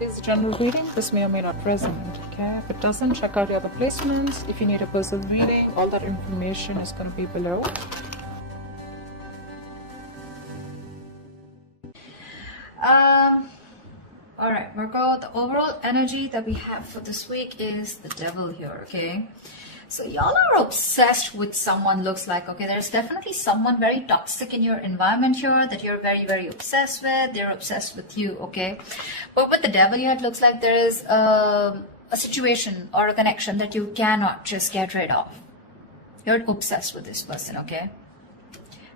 is a general reading. This may or may not resonate, okay? If it doesn't, check out the other placements. If you need a personal reading, all that information is going to be below. All right, Virgo, the overall energy that we have for this week is the devil here, okay? So y'all are obsessed with someone, looks like, okay? There's definitely someone very toxic in your environment here that you're very, very obsessed with. They're obsessed with you, okay? But with the devil here, it looks like there is a situation or a connection that you cannot just get rid of. You're obsessed with this person, okay?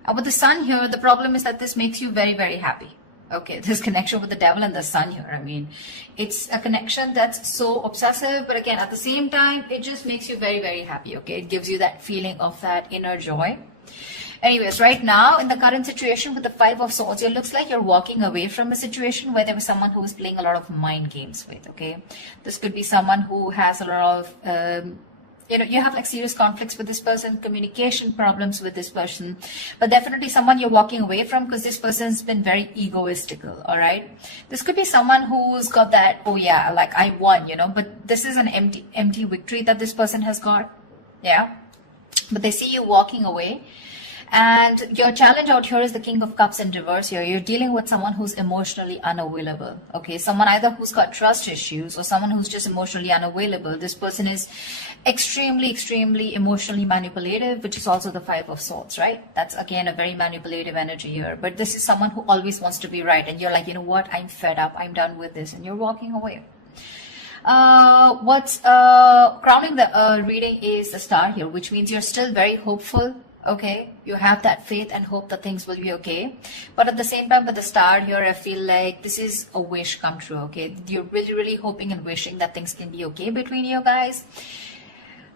And with the sun here, the problem is that this makes you very, very happy. Okay, this connection with the devil and the sun here, I mean, it's a connection that's so obsessive, but again, at the same time, it just makes you very, very happy, okay? It gives you that feeling of that inner joy. Anyways, right now, in the current situation with the Five of Swords, it looks like you're walking away from a situation where there was someone who was playing a lot of mind games with, okay? This could be someone who has a lot of... you have like serious conflicts with this person, communication problems with this person, but definitely someone you're walking away from because this person's been very egoistical, all right? This could be someone who's got that, oh yeah, like I won, but this is an empty victory that this person has got, yeah? But they see you walking away. And your challenge out here is the King of Cups in reverse here. You're dealing with someone who's emotionally unavailable. Okay, someone either who's got trust issues or someone who's just emotionally unavailable. This person is extremely emotionally manipulative, which is also the Five of Swords, right? That's again a very manipulative energy here. But this is someone who always wants to be right. And you're like, you know what? I'm fed up. I'm done with this. And you're walking away. What's crowning the reading is the Star here, which means you're still very hopeful. Okay, you have that faith and hope that things will be okay. But at the same time, with the Star here, I feel like this is a wish come true, okay? You're really hoping and wishing that things can be okay between you guys.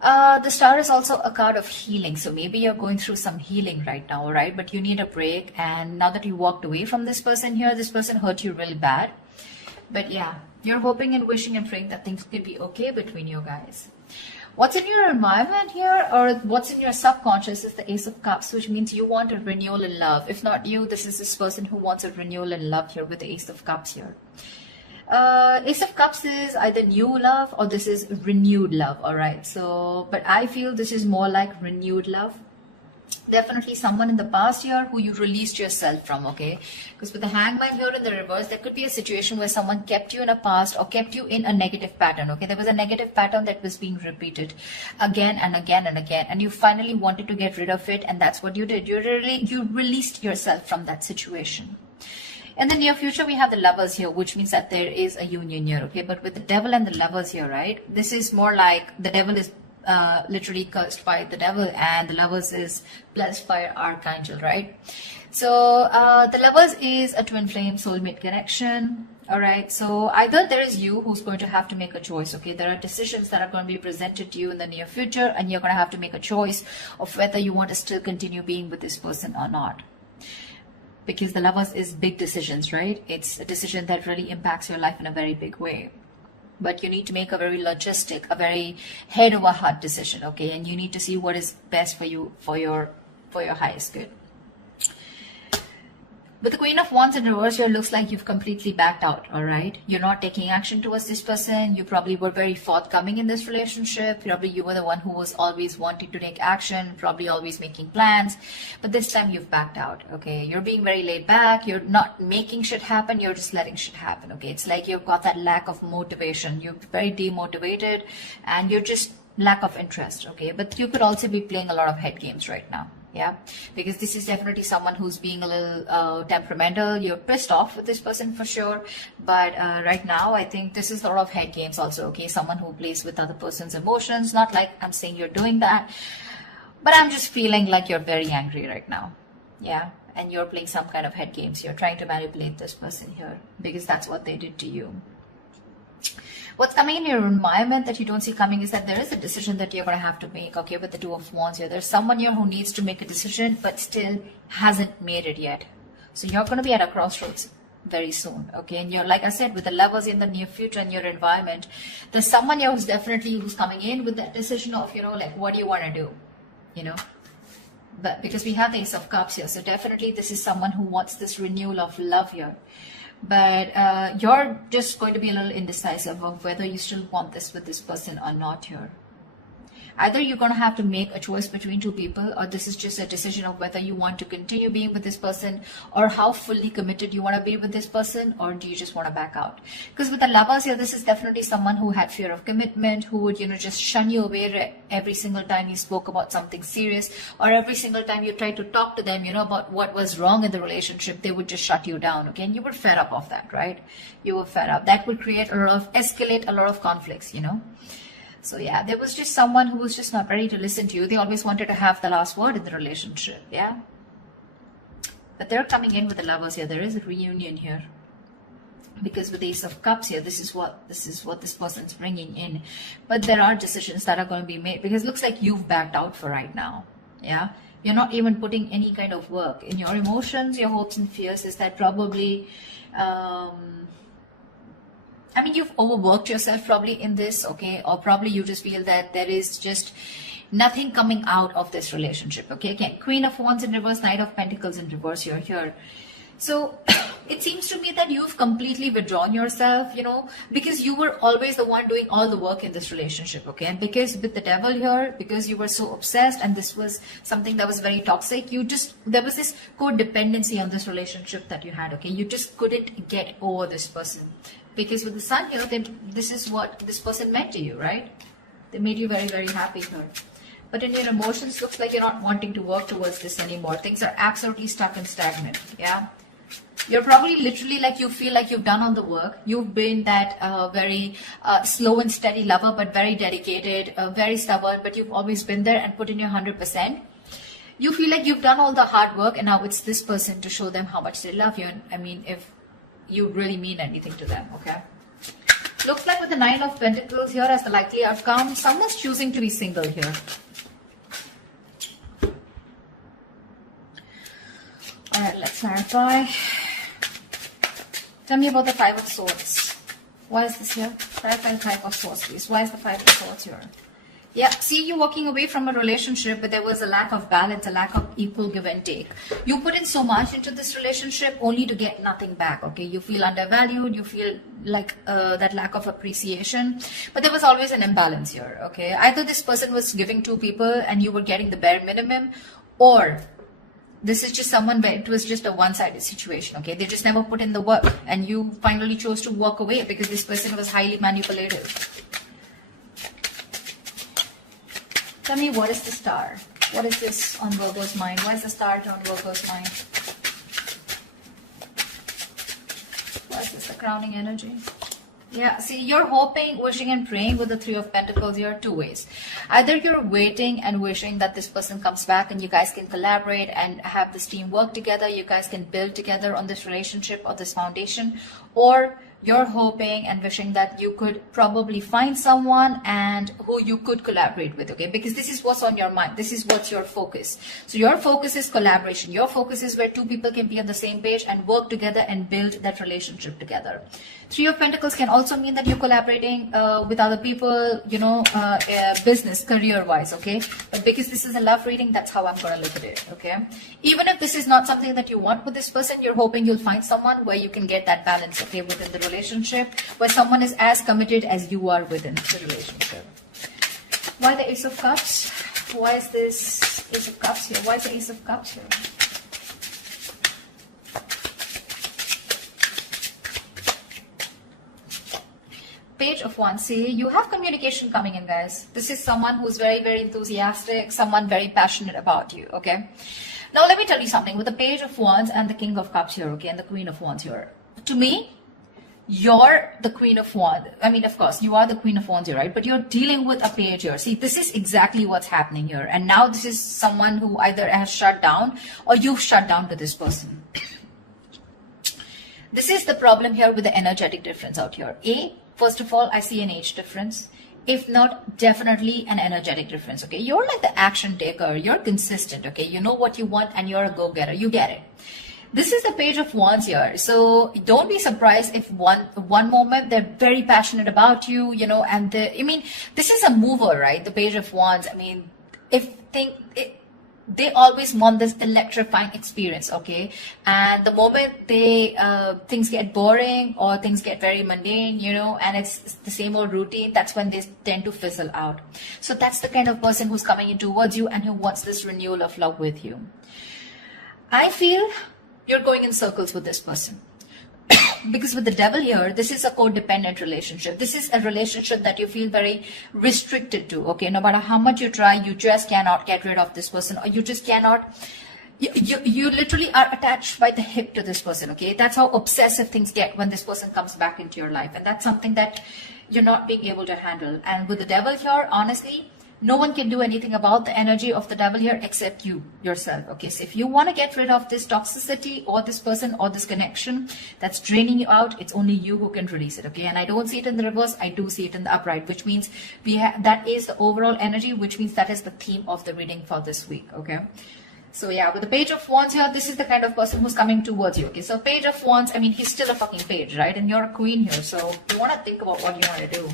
The Star is also a card of healing. So maybe you're going through some healing right now, right? But you need a break. And now that you walked away from this person here, this person hurt you really bad. But yeah, you're hoping and wishing and praying that things can be okay between you guys. What's in your environment here, or what's in your subconscious, is the Ace of Cups, which means you want a renewal in love. If not you, this is this person who wants a renewal in love here with the Ace of Cups here. Ace of Cups is either new love or this is renewed love, all right? So, but I feel this is more like renewed love. Definitely someone in the past year who you released yourself from, okay? Because with the Hangman here in the reverse, there could be a situation where someone kept you in a past or kept you in a negative pattern, okay? There was a negative pattern that was being repeated again and again and again, and you finally wanted to get rid of it, and that's what you did. You released yourself from that situation. In the near future, we have the Lovers here, which means that there is a union here, okay? But with the Devil and the Lovers here, right? This is more like the Devil is literally cursed by the devil and the Lovers is blessed by Archangel, right? So the Lovers is a twin flame soulmate connection, all right? So either there is you who's going to have to make a choice, okay? There are decisions that are going to be presented to you in the near future, and you're going to have to make a choice of whether you want to still continue being with this person or not. Because the Lovers is big decisions, right? It's a decision that really impacts your life in a very big way. But you need to make a very logistic, a very head over heart decision, okay? And you need to see what is best for you, for your highest good. With the Queen of Wands in reverse here, looks like you've completely backed out, all right? You're not taking action towards this person. You probably were very forthcoming in this relationship. Probably you were the one who was always wanting to take action, probably always making plans. But this time you've backed out, okay? You're being very laid back. You're not making shit happen. You're just letting shit happen, okay? It's like you've got that lack of motivation. You're very demotivated and you're just lack of interest, okay? But you could also be playing a lot of head games right now. Yeah, because this is definitely someone who's being a little temperamental. You're pissed off with this person for sure. But right now, I think this is a lot of head games also, okay? Someone who plays with other person's emotions. Not like I'm saying you're doing that, but I'm just feeling like you're very angry right now. Yeah, and you're playing some kind of head games. You're trying to manipulate this person here because that's what they did to you. What's coming in your environment that you don't see coming is that there is a decision that you're going to have to make, okay, with the Two of Wands here. There's someone here who needs to make a decision but still hasn't made it yet. So you're going to be at a crossroads very soon, okay? And you're, like I said, with the Lovers in the near future in your environment, there's someone here who's coming in with that decision of, like, what do you want to do, But because we have the Ace of Cups here, so definitely this is someone who wants this renewal of love here. but you're just going to be a little indecisive of whether you still want this with this person or not here. Either you're going to have to make a choice between two people, or this is just a decision of whether you want to continue being with this person, or how fully committed you want to be with this person, or do you just want to back out? Because with the lovers here, this is definitely someone who had fear of commitment, who would, just shun you away every single time you spoke about something serious, or every single time you tried to talk to them, about what was wrong in the relationship, they would just shut you down, okay? And you were fed up of that, right? You were fed up. That would create escalate a lot of conflicts, So yeah, there was just someone who was just not ready to listen to you. They always wanted to have the last word in the relationship, yeah? But they're coming in with the lovers here. There is a reunion here. Because with the Ace of Cups here, this is what this person's bringing in. But there are decisions that are going to be made, because it looks like you've backed out for right now, yeah? You're not even putting any kind of work in your emotions, your hopes and fears. Is that probably... you've overworked yourself probably in this, okay? Or probably you just feel that there is just nothing coming out of this relationship, okay? Again, Queen of Wands in reverse, Knight of Pentacles in reverse here. So it seems to me that you've completely withdrawn yourself, because you were always the one doing all the work in this relationship, okay? And because with the Devil here, because you were so obsessed and this was something that was very toxic, there was this codependency on this relationship that you had, okay? You just couldn't get over this person. Because with the Sun here, this is what this person meant to you, right? They made you very, very happy here. But in your emotions, looks like you're not wanting to work towards this anymore. Things are absolutely stuck and stagnant, yeah? You're probably literally like you feel like you've done all the work. You've been that very slow and steady lover, but very dedicated, very stubborn, but you've always been there and put in your 100%. You feel like you've done all the hard work, and now it's this person to show them how much they love you. And if you really mean anything to them, okay? Looks like with the Nine of Pentacles here as the likely outcome, someone's choosing to be single here. Alright, let's clarify. Tell me about the Five of Swords. Why is this here? Clarify the Five of Swords, please. Why is the Five of Swords here? Yeah, see you walking away from a relationship, but there was a lack of balance, a lack of equal give and take. You put in so much into this relationship only to get nothing back, okay? You feel undervalued, you feel like that lack of appreciation, but there was always an imbalance here, okay? Either this person was giving to people and you were getting the bare minimum, or this is just someone where it was just a one-sided situation, okay? They just never put in the work, and you finally chose to walk away because this person was highly manipulative. Tell me, what is the Star? What is this on Virgo's mind? Why is the Star on Virgo's mind? Why is this the crowning energy? Yeah, see, you're hoping, wishing and praying with the Three of Pentacles here two ways. Either you're waiting and wishing that this person comes back and you guys can collaborate and have this team work together. You guys can build together on this relationship or this foundation. Or you're hoping and wishing that you could probably find someone and who you could collaborate with, okay? Because this is what's on your mind. This is what's your focus. So your focus is collaboration. Your focus is where two people can be on the same page and work together and build that relationship together. Three of Pentacles can also mean that you're collaborating with other people, business, career-wise, okay? But because this is a love reading, that's how I'm going to look at it, okay? Even if this is not something that you want with this person, you're hoping you'll find someone where you can get that balance, okay, within the relationship, where someone is as committed as you are within the relationship. Why the Ace of Cups? Why is this Ace of Cups here? Why is the Ace of Cups here? Page of Wands. See, you have communication coming in, guys. This is someone who's very, very enthusiastic, someone very passionate about you, okay? Now, let me tell you something. With the Page of Wands and the King of Cups here, okay, and the Queen of Wands here, to me, you're the Queen of Wands. I mean, of course, you are the Queen of Wands here, right? But you're dealing with a page here. See, this is exactly what's happening here. And now this is someone who either has shut down or you've shut down to this person. This is the problem here with the energetic difference out here. First of all, I see an age difference. If not, definitely an energetic difference, okay? You're like the action taker. You're consistent, okay? You know what you want and you're a go-getter. You get it. This is the Page of Wands here. So don't be surprised if one moment they're very passionate about you, this is a mover, right? The Page of Wands. I mean, they always want this electrifying experience, okay? And the moment they things get boring or things get very mundane, you know, and it's the same old routine, that's when they tend to fizzle out. So that's the kind of person who's coming in towards you and who wants this renewal of love with you. I feel you're going in circles with this person. Because with the devil here, this is a codependent relationship. This is a relationship that you feel very restricted to, okay? No matter how much you try, you just cannot get rid of this person, or you just cannot, you literally are attached by the hip to this person, okay? That's how obsessive things get when this person comes back into your life. And that's something that you're not being able to handle. And with the devil here, honestly, no one can do anything about the energy of the devil here except you, yourself. Okay, so if you want to get rid of this toxicity or this person or this connection that's draining you out, it's only you who can release it. Okay, and I don't see it in the reverse, I do see it in the upright, which means that is the overall energy, which means that is the theme of the reading for this week. Okay, so yeah, with the Page of Wands here, this is the kind of person who's coming towards you. Okay, so Page of Wands, I mean, he's still a fucking page, right? And you're a queen here, so you want to think about what you want to do.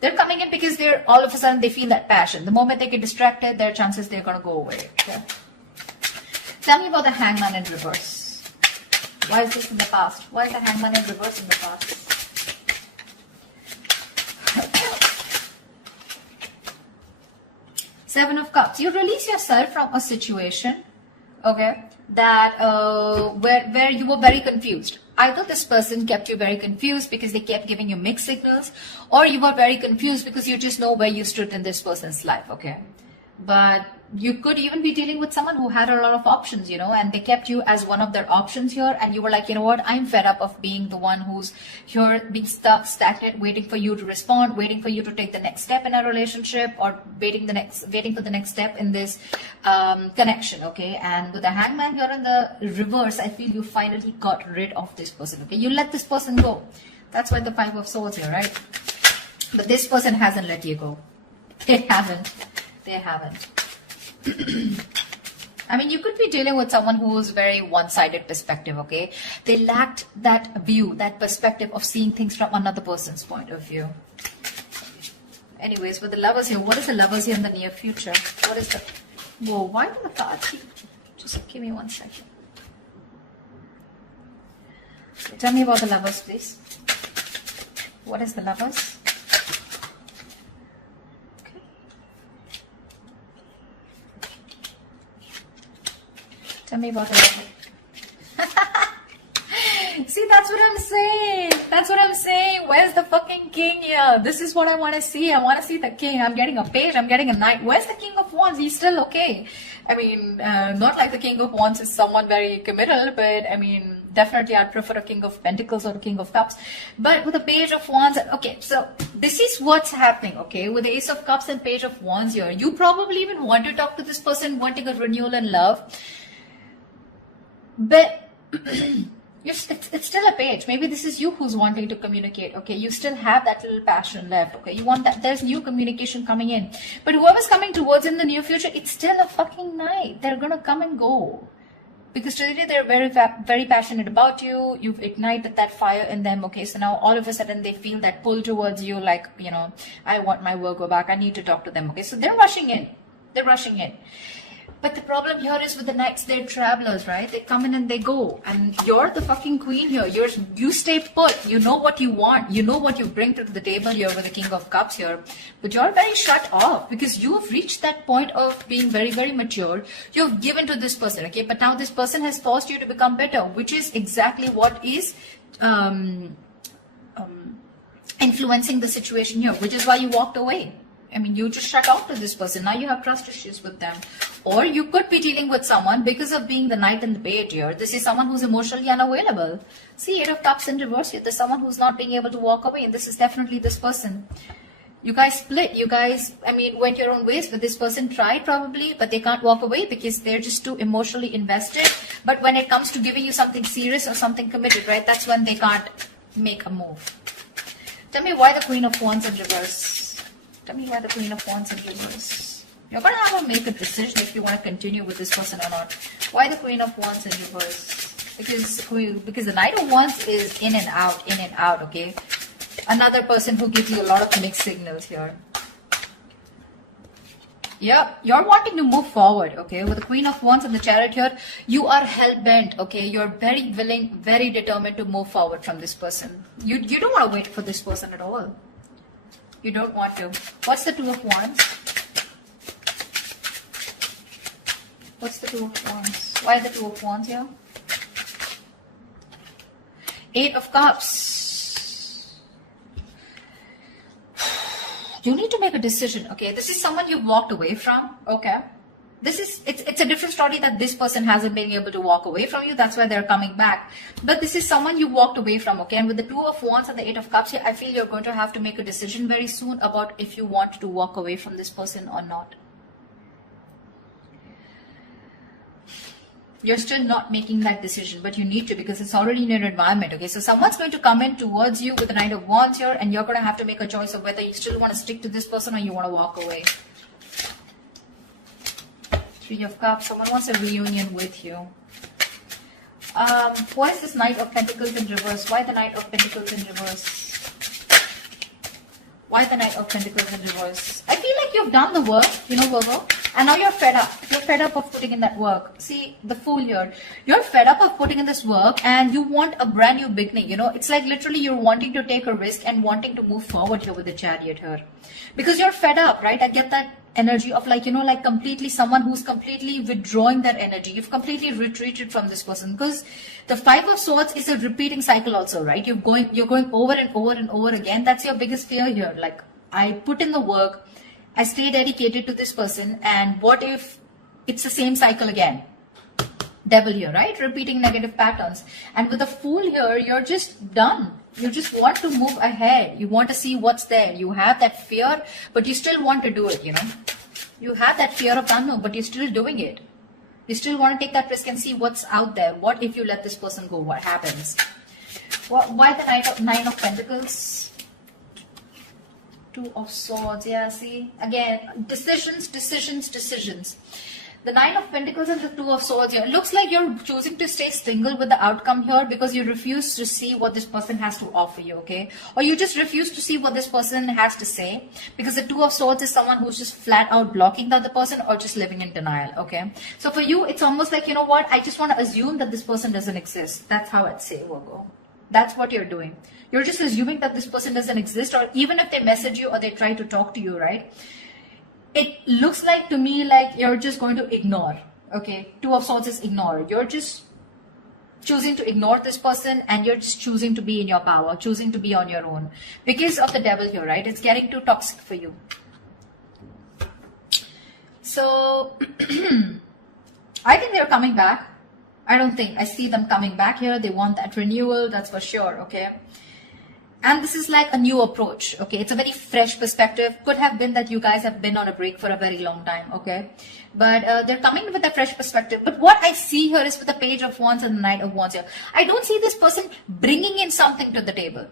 They're coming in because they're all of a sudden they feel that passion. The moment they get distracted, there are chances they're going to go away. Okay? Tell me about the Hangman in reverse. Why is this in the past? Why is the Hangman in reverse in the past? Seven of Cups. You release yourself from a situation, okay, that where you were very confused. Either this person kept you very confused because they kept giving you mixed signals, or you were very confused because you just know where you stood in this person's life, okay? But you could even be dealing with someone who had a lot of options, you know, and they kept you as one of their options here, and you were like, you know what, I'm fed up of being the one who's here being stuck, stagnant, waiting for you to respond, waiting for you to take the next step in a relationship, or waiting for the next step in this connection, okay? And with the Hangman here in the reverse, I feel you finally got rid of this person, okay? You let this person go. That's why the Five of Swords here, right? But this person hasn't let you go. They haven't. They haven't. I mean, you could be dealing with someone who's very one-sided perspective, okay? They lacked that view, that perspective of seeing things from another person's point of view. Anyways, with the Lovers here, what is the Lovers here in the near future? What is the... Whoa, why do the cards keep... Just give me 1 second. Tell me about the Lovers, please. What is the Lovers? Tell me about it. See, that's what I'm saying. That's what I'm saying. Where's the fucking king here? This is what I want to see. I want to see the king. I'm getting a page. I'm getting a knight. Where's the King of Wands? He's still okay. I mean, not like the King of Wands is someone very committal, but I mean, definitely I'd prefer a King of Pentacles or a King of Cups. But with the Page of Wands, okay, so this is what's happening, okay? With the Ace of Cups and Page of Wands here, you probably even want to talk to this person, wanting a renewal in love. But it's still a page. Maybe this is you who's wanting to communicate, okay? You still have that little passion left, okay? You want that, there's new communication coming in. But whoever's coming towards in the near future, it's still a fucking night. They're gonna come and go. Because today they're very passionate about you. You've ignited that fire in them, okay? So now all of a sudden they feel that pull towards you, like, you know, I want my Virgo back. I need to talk to them, okay? So they're rushing in. They're rushing in. But the problem here is with the Knights, they're travelers, right? They come in and they go. And you're the fucking queen here. You stay put. You know what you want. You know what you bring to the table here with the King of Cups here. But you're very shut off because you have reached that point of being very, very mature. You've given to this person, okay? But now this person has forced you to become better, which is exactly what is influencing the situation here, which is why you walked away. I mean, you just shut off to this person. Now you have trust issues with them. Or you could be dealing with someone because of being the Knight and the Page here. This is someone who's emotionally unavailable. See, Eight of Cups in reverse here. There's someone who's not being able to walk away. And this is definitely this person. You guys split. You guys, I mean, went your own ways. But this person tried probably, but they can't walk away because they're just too emotionally invested. But when it comes to giving you something serious or something committed, right, that's when they can't make a move. Tell me why the Queen of Wands in reverse. Tell me why the Queen of Wands in reverse. You're going to have to make a decision if you want to continue with this person or not. Why the Queen of Wands in reverse? Because the Knight of Wands is in and out, okay? Another person who gives you a lot of mixed signals here. Yeah, you're wanting to move forward, okay? With the Queen of Wands and the Chariot here, you are hell-bent, okay? You're very willing, very determined to move forward from this person. You don't want to wait for this person at all. You don't want to. What's the Two of Wands? What's the Two of Wands? Why the Two of Wands here? Eight of Cups. You need to make a decision, okay? This is someone you walked away from, okay? It's a different story that this person hasn't been able to walk away from you. That's why they're coming back. But this is someone you walked away from, okay? And with the Two of Wands and the Eight of Cups here, I feel you're going to have to make a decision very soon about if you want to walk away from this person or not. You're still not making that decision, but you need to, because it's already in your environment, okay? So someone's going to come in towards you with the Knight of Wands here, and you're going to have to make a choice of whether you still want to stick to this person or you want to walk away. Three of Cups. Someone wants a reunion with you. Why is this Knight of Pentacles in reverse? Why the Knight of Pentacles in reverse? Why the Knight of Pentacles in reverse? I feel like you've done the work, you know, Virgo, and now you're fed up. You're fed up of putting in that work. See, the Fool here. You're fed up of putting in this work and you want a brand new beginning, you know. It's like literally you're wanting to take a risk and wanting to move forward here with the Chariot here. Because you're fed up, right? I get that energy of like, you know, like completely someone who's completely withdrawing their energy. You've completely retreated from this person, because the Five of Swords is a repeating cycle also, right? You're going over and over and over again. That's your biggest fear here. Like, I put in the work, I stay dedicated to this person, and what if it's the same cycle again? Devil here, right? Repeating negative patterns. And with the Fool here, you're just done. You just want to move ahead. You want to see what's there. You have that fear, but you still want to do it, you know. You have that fear of unknown, but you're still doing it. You still want to take that risk and see what's out there. What if you let this person go? What happens? Why the Nine of Pentacles? Two of Swords. Yeah, see? Again, decisions. The Nine of Pentacles and the Two of Swords here. It looks like you're choosing to stay single with the outcome here because you refuse to see what this person has to offer you, okay? Or you just refuse to see what this person has to say, because the Two of Swords is someone who's just flat out blocking the other person or just living in denial, okay? So for you, it's almost like, you know what? I just want to assume that this person doesn't exist. That's how I'd say, Virgo. That's what you're doing. You're just assuming that this person doesn't exist, or even if they message you or they try to talk to you, right? It looks like to me like you're just going to ignore, okay? Two of Swords is ignore. You're just choosing to ignore this person, and you're just choosing to be in your power, choosing to be on your own. Because of the Devil here, right? It's getting too toxic for you. So, I think they're coming back. I see them coming back here. They want that renewal, that's for sure, okay? And this is like a new approach, okay? It's a very fresh perspective. Could have been that you guys have been on a break for a very long time, okay? But they're coming with a fresh perspective. But what I see here is with the Page of Wands and the Knight of Wands here, I don't see this person bringing in something to the table.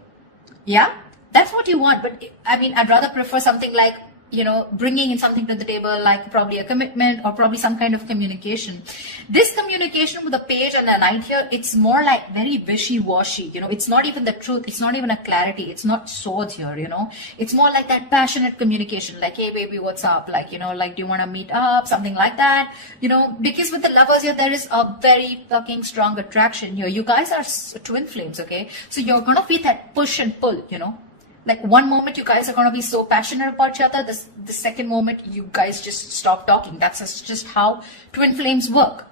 Yeah? That's what you want. But I mean, I'd rather prefer something like, you know, bringing in something to the table, like probably a commitment or probably some kind of communication. This communication with the Page and the Knight here, it's more like very wishy-washy, you know. It's not even the truth. It's not even a clarity. It's not swords here, you know. It's more like that passionate communication, like, hey, baby, what's up? Like, you know, like, do you want to meet up? Something like that, you know. Because with the Lovers here, there is a very fucking strong attraction here. You guys are twin flames, okay? So you're going to feel that push and pull, you know. Like, one moment you guys are going to be so passionate about each other, the second moment you guys just stop talking. That's just how twin flames work,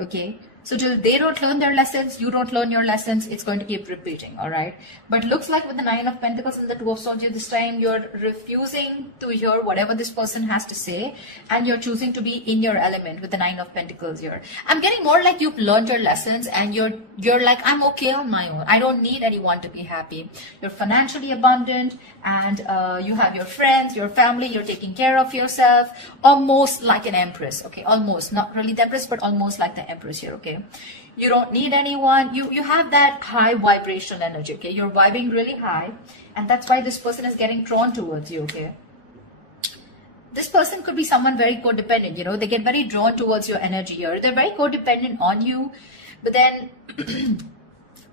okay? So till they don't learn their lessons, you don't learn your lessons, it's going to keep repeating, all right? But looks like with the Nine of Pentacles and the Two of Swords, this time you're refusing to hear whatever this person has to say, and you're choosing to be in your element with the Nine of Pentacles here. I'm getting more like you've learned your lessons, and you're like, I'm okay on my own. I don't need anyone to be happy. You're financially abundant, and you have your friends, your family, you're taking care of yourself, almost like an empress, okay? Almost, not really the empress, but almost like the empress here, okay? You don't need anyone. You have that high vibrational energy, okay? You're vibing really high, and that's why this person is getting drawn towards you, okay? This person could be someone very codependent, you know? They get very drawn towards your energy here. They're very codependent on you, but then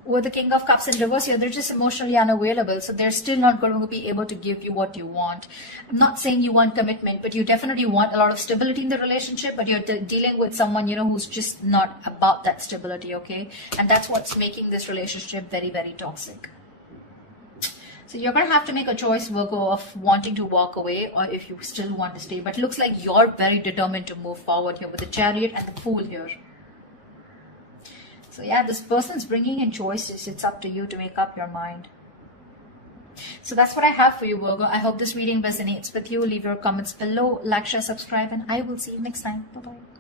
with the King of Cups in reverse here, they're just emotionally unavailable. So they're still not going to be able to give you what you want. I'm not saying you want commitment, but you definitely want a lot of stability in the relationship, but you're dealing with someone, you know, who's just not about that stability, okay? And that's what's making this relationship very, very toxic. So you're going to have to make a choice, Virgo, of wanting to walk away or if you still want to stay. But it looks like you're very determined to move forward here with the Chariot and the Fool here. So yeah, this person's bringing in choices. It's up to you to make up your mind. So that's what I have for you, Virgo. I hope this reading resonates with you. Leave your comments below, like, share, subscribe, and I will see you next time. Bye-bye.